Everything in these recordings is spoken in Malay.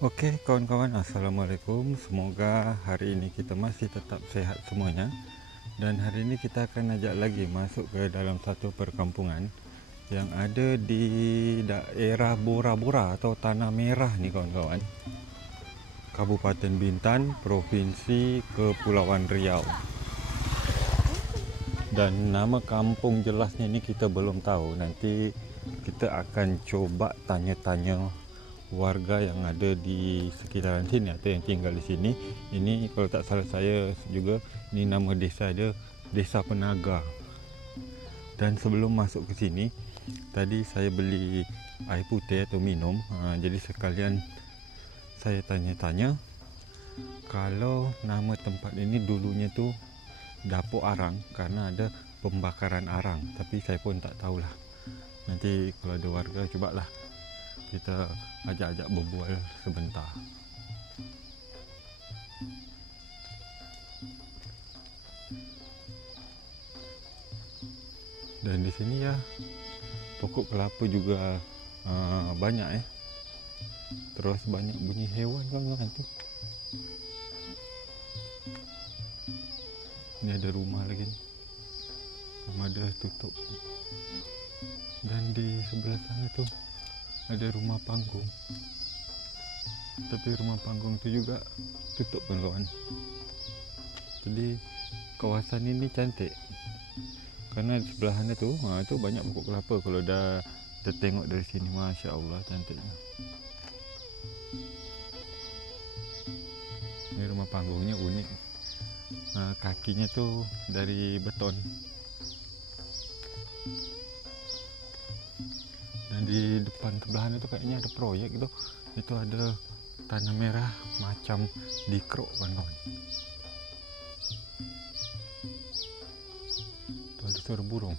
Okey kawan-kawan, Assalamualaikum. Semoga hari ini kita masih tetap sehat semuanya. Dan hari ini kita akan ajak lagi masuk ke dalam satu perkampungan yang ada di daerah Bora-Bora atau Tanah Merah ni kawan-kawan. Kabupaten Bintan, Provinsi Kepulauan Riau. Dan nama kampung jelasnya ni kita belum tahu. Nanti kita akan coba tanya-tanya warga yang ada di sekitaran sini atau yang tinggal di sini. Ini kalau tak salah saya juga, ini nama desa dia Desa Penaga. Dan sebelum masuk ke sini, tadi saya beli air putih atau minum. Jadi sekalian saya tanya-tanya kalau nama tempat ini dulunya tu Dapur Arang karena ada pembakaran arang, tapi saya pun tak tahulah. Nanti kalau ada warga cubalah kita ajak-ajak berbual sebentar. Dan di sini ya pokok kelapa juga banyak Terus banyak bunyi hewan kawan-kawan tu. Ini ada rumah lagi ni. Rumah dia tutup. Dan di sebelah sana tu ada rumah panggung. Tapi rumah panggung tu juga tutup kawan-kawan. Jadi kawasan ini cantik. Karena di sebelah sana tu, tu banyak pokok kelapa. Kalau dah kita tengok dari sini, Masya Allah cantiknya. Ini rumah panggungnya unik. Kakinya tu dari beton. Dan di depan sebelahnya tu kayaknya ada proyek tu. Itu ada tanah merah macam dikrok kawan-kawan. Tu ada suara burung.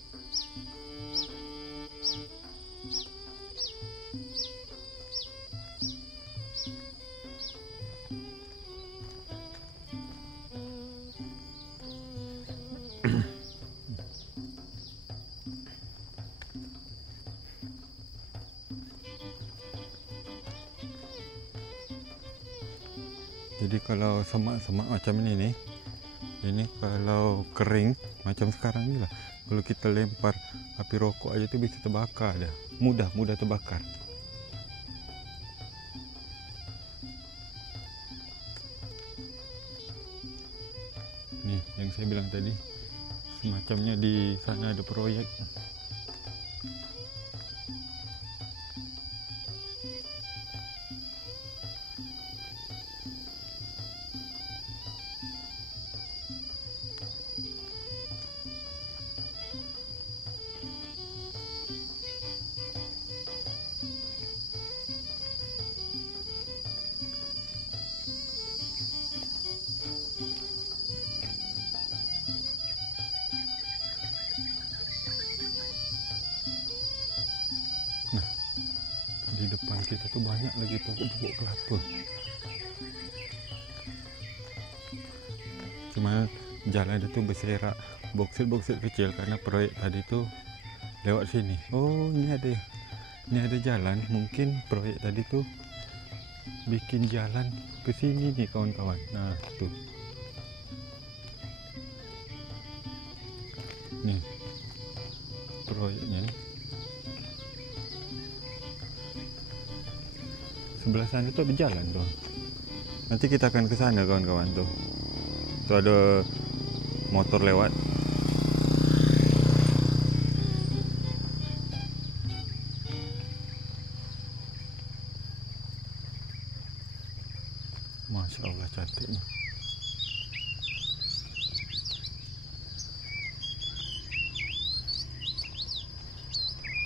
Jadi kalau semak-semak macam ini kalau kering macam sekarang ni lah, kalau kita lempar api rokok aja tu bisa terbakar dah. Mudah terbakar. Ni yang saya bilang tadi, semacamnya di sana ada proyek. Nah, di depan kita tu banyak lagi pokok-pokok kelapa. Cuma jalan dia tu berserak, boksit-boksit kecil karena proyek tadi tu lewat sini. Oh, ini ada jalan. Mungkin proyek tadi tu bikin jalan ke sini ni kawan-kawan. Nah, tu. Ni proyeknya ni. Sebelah sana tu ada jalan tu. Nanti kita akan ke sana kawan-kawan tu. Tu ada motor lewat. Masya Allah cantiknya.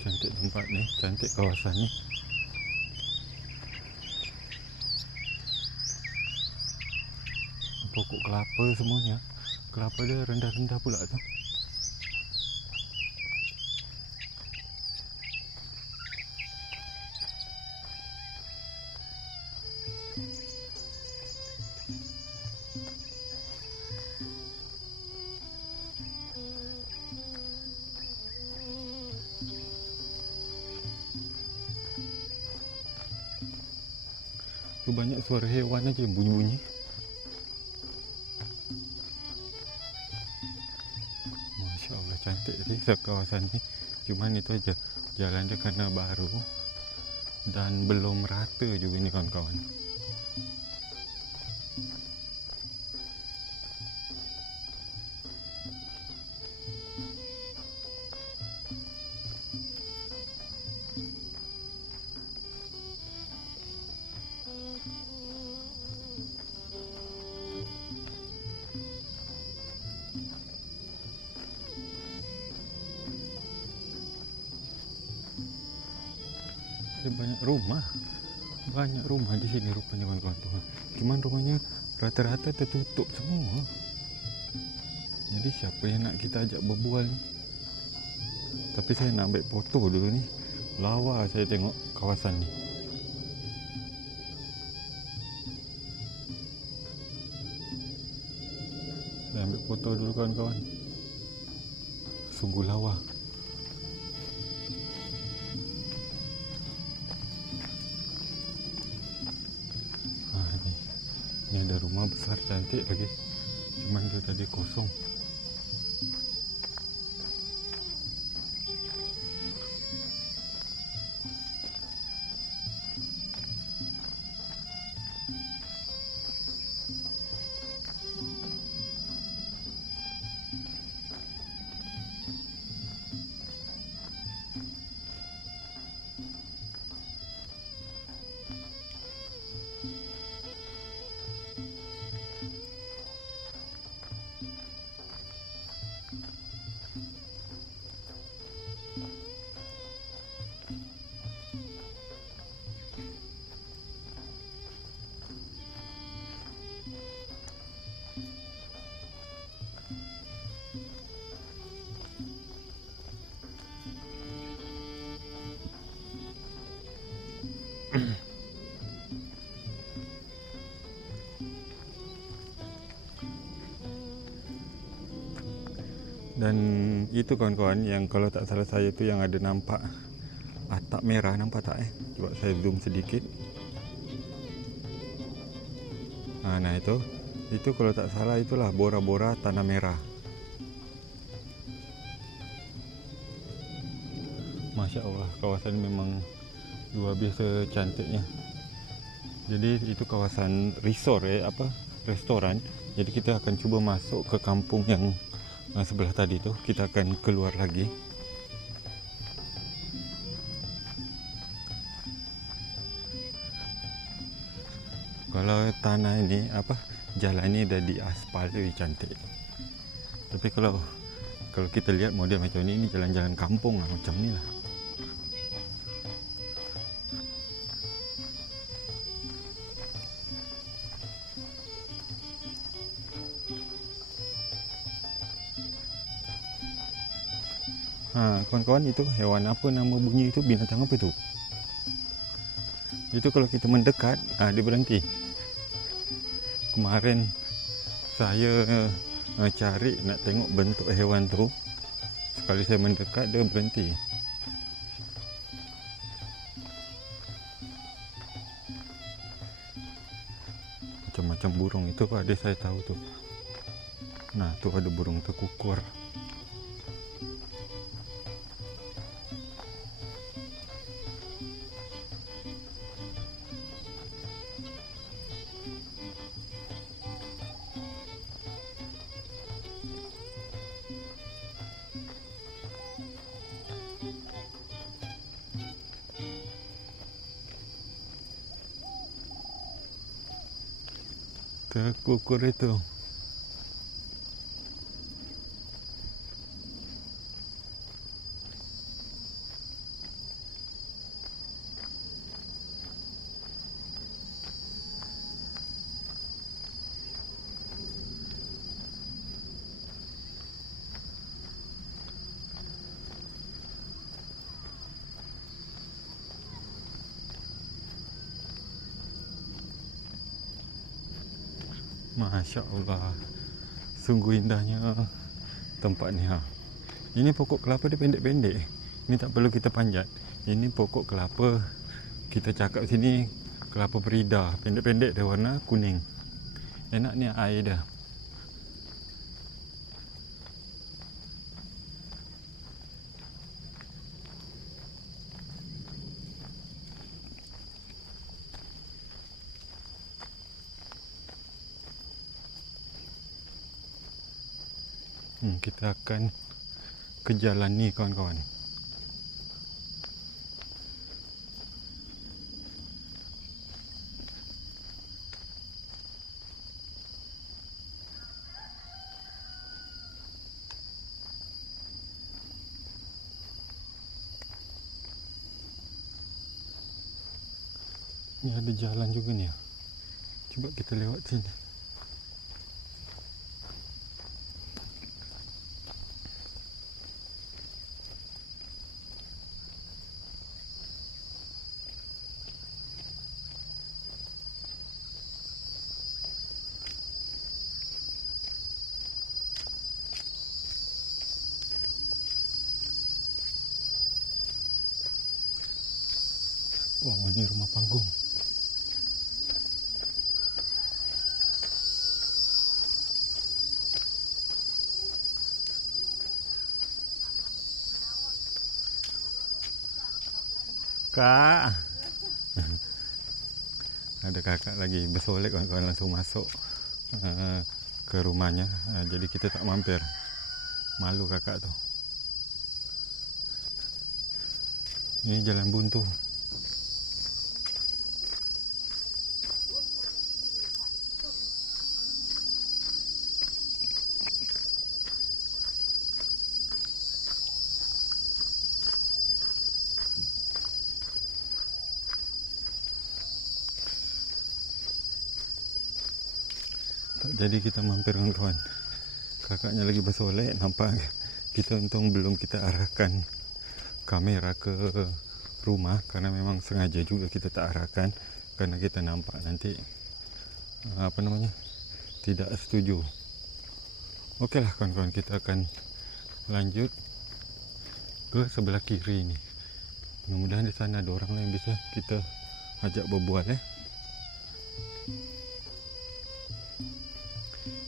Cantik tempat ni, cantik kawasan ni. Pokok kelapa semuanya. Kelapa dia rendah-rendah pula tu. Tu banyak suara hewan aja yang bunyi-bunyi. Masya Allah, cantik sih kawasan ni. Cuman itu aja, jalan dia kena baru dan belum rata juga ni kawan-kawan. Banyak rumah di sini rupanya kawan-kawan. Cuman rumahnya rata-rata tertutup semua. Jadi siapa yang nak kita ajak berbual ni? Tapi saya nak ambil foto dulu ni. Lawa saya tengok kawasan ni. Saya ambil foto dulu kawan-kawan. Sungguh lawa. Ni ada rumah besar cantik lagi. Cuman dia tadi kosong. Dan itu kawan-kawan yang kalau tak salah saya tu yang ada nampak atap merah, nampak tak Cuba saya zoom sedikit. Nah itu kalau tak salah itulah Bora-Bora Tanah Merah. Masya Allah, kawasan memang luar biasa cantiknya. Jadi itu kawasan resort restoran. Jadi kita akan cuba masuk ke kampung yang sebelah tadi tu. Kita akan keluar lagi. Kalau tanah ini jalan ni dah di aspal, tu cantik. Tapi kalau kita lihat model macam ni jalan-jalan kampung lah, macam ni lah. Kawan-kawan, itu hewan apa nama bunyi itu, binatang apa tu? Itu kalau kita mendekat, dia berhenti. Kemarin saya cari nak tengok bentuk hewan tu. Sekali saya mendekat, dia berhenti. Macam-macam burung itu ada, saya tahu tu. Nah, tu ada burung tekukur. Tekukur itu. Masya Allah, sungguh indahnya tempat ni. Ini pokok kelapa dia pendek-pendek. Ini tak perlu kita panjat. Ini pokok kelapa. Kita cakap sini kelapa perida, pendek-pendek dia, warna kuning. Enak ni air dia. Kita akan ke jalan ni kawan-kawan. Ni ada jalan juga ni. Cuba kita lewat sini. Wah, ini rumah panggung. Kak. Ada kakak lagi bersolek, kawan-kawan, langsung masuk ke rumahnya. Jadi kita tak mampir. Malu kakak tu. Ini jalan buntu. Jadi kita mampir, kawan-kawan. Kakaknya lagi bersolek, nampak. Kita untung belum kita arahkan kamera ke rumah, karena memang sengaja juga kita tak arahkan, karena kita nampak nanti tidak setuju. Okeylah kawan-kawan, kita akan lanjut ke sebelah kiri ni. Mudah-mudahan di sana ada orang lain bisa kita ajak berbual.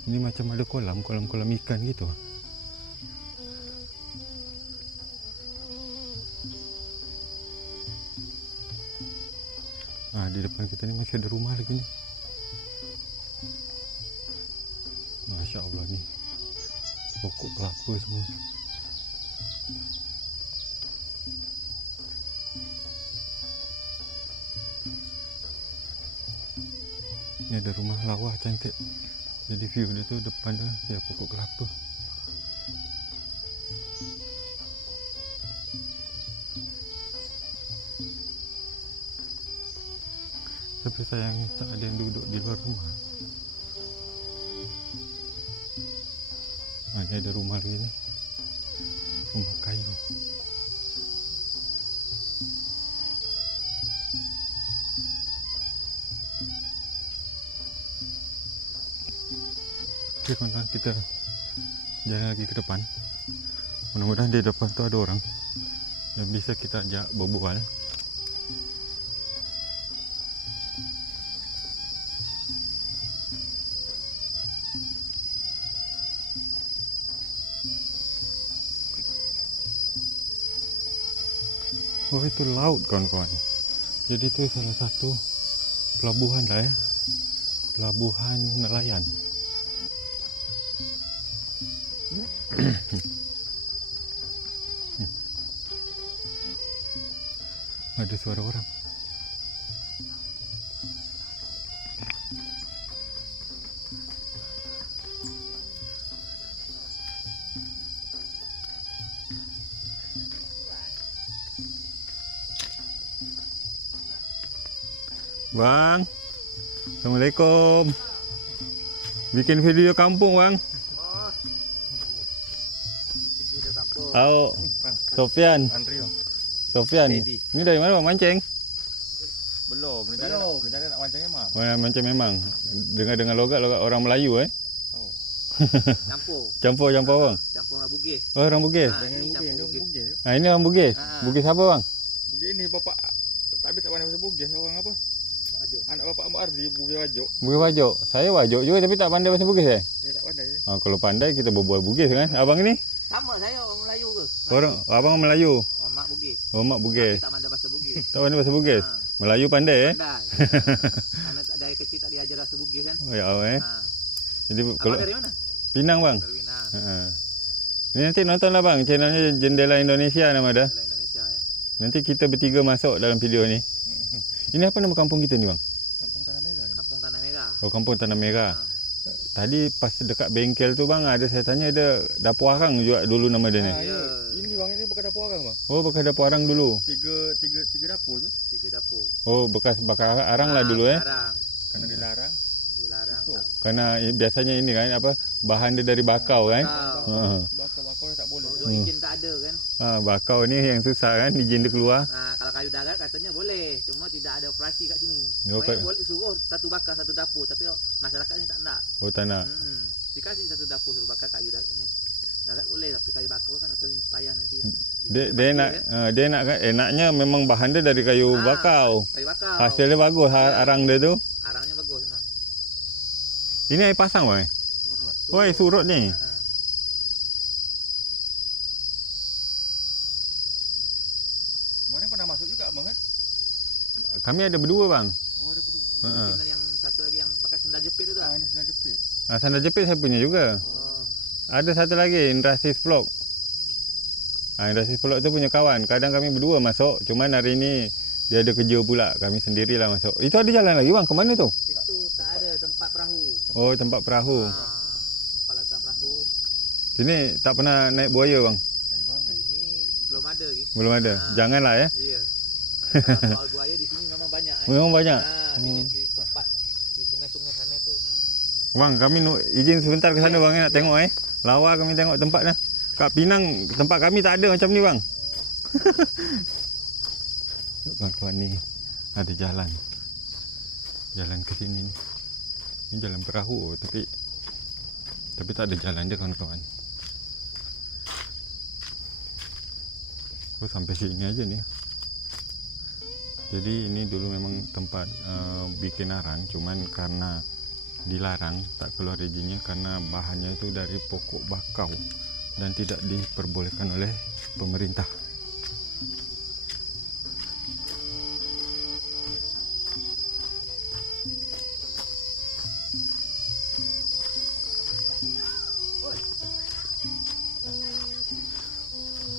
Ini macam ada kolam ikan gitu. Di depan kita ni masih ada rumah lagi ni. Masya Allah, ni pokok kelapa semua. Ni ada rumah lawa cantik. Jadi view dia tu depan dia ya pokok kelapa. Tapi sayang tak ada yang duduk di luar rumah. Ni ada rumah lagi ni. Rumah kayu. Okey kawan-kawan, kita jalan lagi ke depan. Mudah-mudahan di depan tu ada orang yang bisa kita ajak berbual. Oh, itu laut kawan-kawan. Jadi itu salah satu pelabuhan lah ya. Pelabuhan nelayan. Ada suara orang. Bang, Assalamualaikum. Bikin video kampung bang. Video kampung. Oh, Sofian. Andri bang. Sofian. Ini dari mana bang mancing? Belum. Rencana nak mancing memang. Oh, mancing memang. Dengar logat orang Melayu Oh. Campur bang. Campur orang Bugis. Oh, orang Bugis. Ini Bugis. Ini orang Bugis. Bugis apa bang? Bugis ni bapak. Tapi tak pandai bahasa Bugis, orang apa? Anak bapak Mak Ardi Bugis Wajuk. Bugis Wajuk. Saya Wajuk juga tapi tak pandai bahasa Bugis Dia tak pandai. Kalau pandai kita berbual Bugis kan. Abang ni? Sama saya orang Melayu ke? Abang orang Melayu. Orang Mak Bugis. Oh, Mak Bugis. Tapi tak pandai bahasa Bugis. Tak pandai bahasa Bugis. Melayu pandai Pandai. Karena dari kecil tak diajar bahasa Bugis kan. Oh ya Allah Jadi Abang dari mana? Pinang bang. Dari Pinang. Ni nanti nontonlah bang channelnya Jendela Indonesia nama dah. Jendela Indonesia ya. Nanti kita bertiga masuk dalam video ni. Ini apa nama kampung kita ni bang? Kampung Tanah Merah. Kampung Tanah Merah. Oh, Kampung Tanah Merah. Tadi pas dekat bengkel tu bang, ada saya tanya ada dapur arang juga dulu nama dia ni. Ya. Ini bang, ini bekas dapur arang bang. Oh, bekas dapur arang dulu. Tiga dapur tu. 3 dapur. Oh, bekas bakar arang lah dulu Arang. Karena dilarang. Karena biasanya ini kan apa bahan dia dari bakau kan. Bakau tak boleh. Izin tak ada kan. Bakau ni yang susah kan izin dia keluar. Kalau kayu darat katanya boleh, cuma tidak ada operasi kat sini. Boleh suruh satu bakar satu dapur, tapi masyarakat ni tak nak. Oh, tak nak. Dikasih satu dapur suruh bakar kayu darat ni. Darat boleh tapi kayu bakar kan atau payah nanti. Dia nak kan? Dia nak kan enaknya memang bahan dia dari kayu bakau. Kayu bakau. Hasilnya bagus arang dia tu. Arangnya bagus memang. Ini air pasang bang. Surut. Oh, air surut ni. Kemarin pernah masuk juga bang kan? Kami ada berdua bang. Oh, ada berdua. Mungkin yang satu lagi yang pakai sendal jepit itu tak? Ini sendal jepit. Sandal jepit saya punya juga. Ada satu lagi Indrasis Vlog. Indrasis Vlog tu punya kawan. Kadang kami berdua masuk. Cuman hari ni dia ada kerja pula. Kami sendirilah masuk. Itu ada jalan lagi bang. Ke mana tu? Itu tak ada tempat perahu. Oh, tempat perahu. Tempat letak perahu. Sini tak pernah naik buaya bang. Ini belum ada lagi. Belum ada. Janganlah ya. Iya. Soal buaya di sini memang banyak. Memang banyak. Di tempat di sungai-sungai sana tu. Bang, kami izin sebentar ke sana bang nak tengok Lawa kami tengok tempat dah. Kat Pinang tempat kami tak ada macam ni bang. Kawan-kawan ni ada jalan. Jalan ke sini ni. Ini jalan perahu tapi tak ada jalan dia kawan-kawan. Oh, sampai sini aja ni. Jadi ini dulu memang tempat bikin arang, cuman karena dilarang tak keluar izinnya karena bahannya itu dari pokok bakau dan tidak diperbolehkan oleh pemerintah.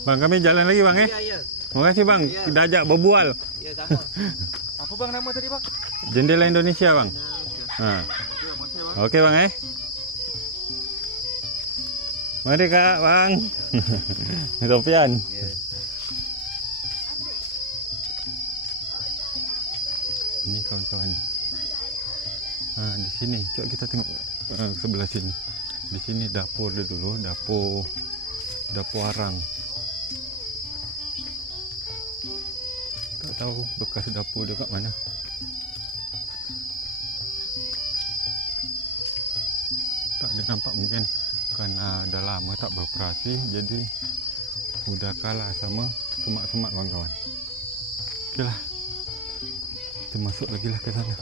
Bang, kami jalan lagi bang Ya. Terima kasih bang, kita ajak berbual. Ya sama. Apa bang nama tadi bang? Jendela Indonesia bang. Okey bang Mari kak bang. Sofian. Ini kawan-kawan. Di sini, coba kita tengok sebelah sini. Di sini dapur dia dulu, dapur arang. Tak tahu bekas dapur dia kat mana. Tak ada nampak, mungkin kerana dah lama tak beroperasi jadi sudah kalah sama semak-semak kawan-kawan. Okeylah, kita masuk lagi lah ke sana.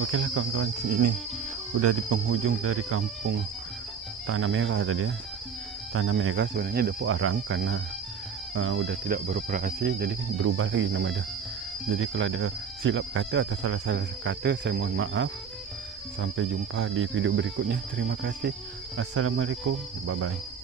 Okeylah kawan-kawan, ini sudah di penghujung dari kampung Tanah Merah tadi ya. Tanah Merah sebenarnya dapur arang karena sudah tidak beroperasi, jadi berubah lagi nama dia. Jadi kalau ada silap kata atau salah-salah kata, saya mohon maaf. Sampai jumpa di video berikutnya. Terima kasih. Assalamualaikum. Bye bye.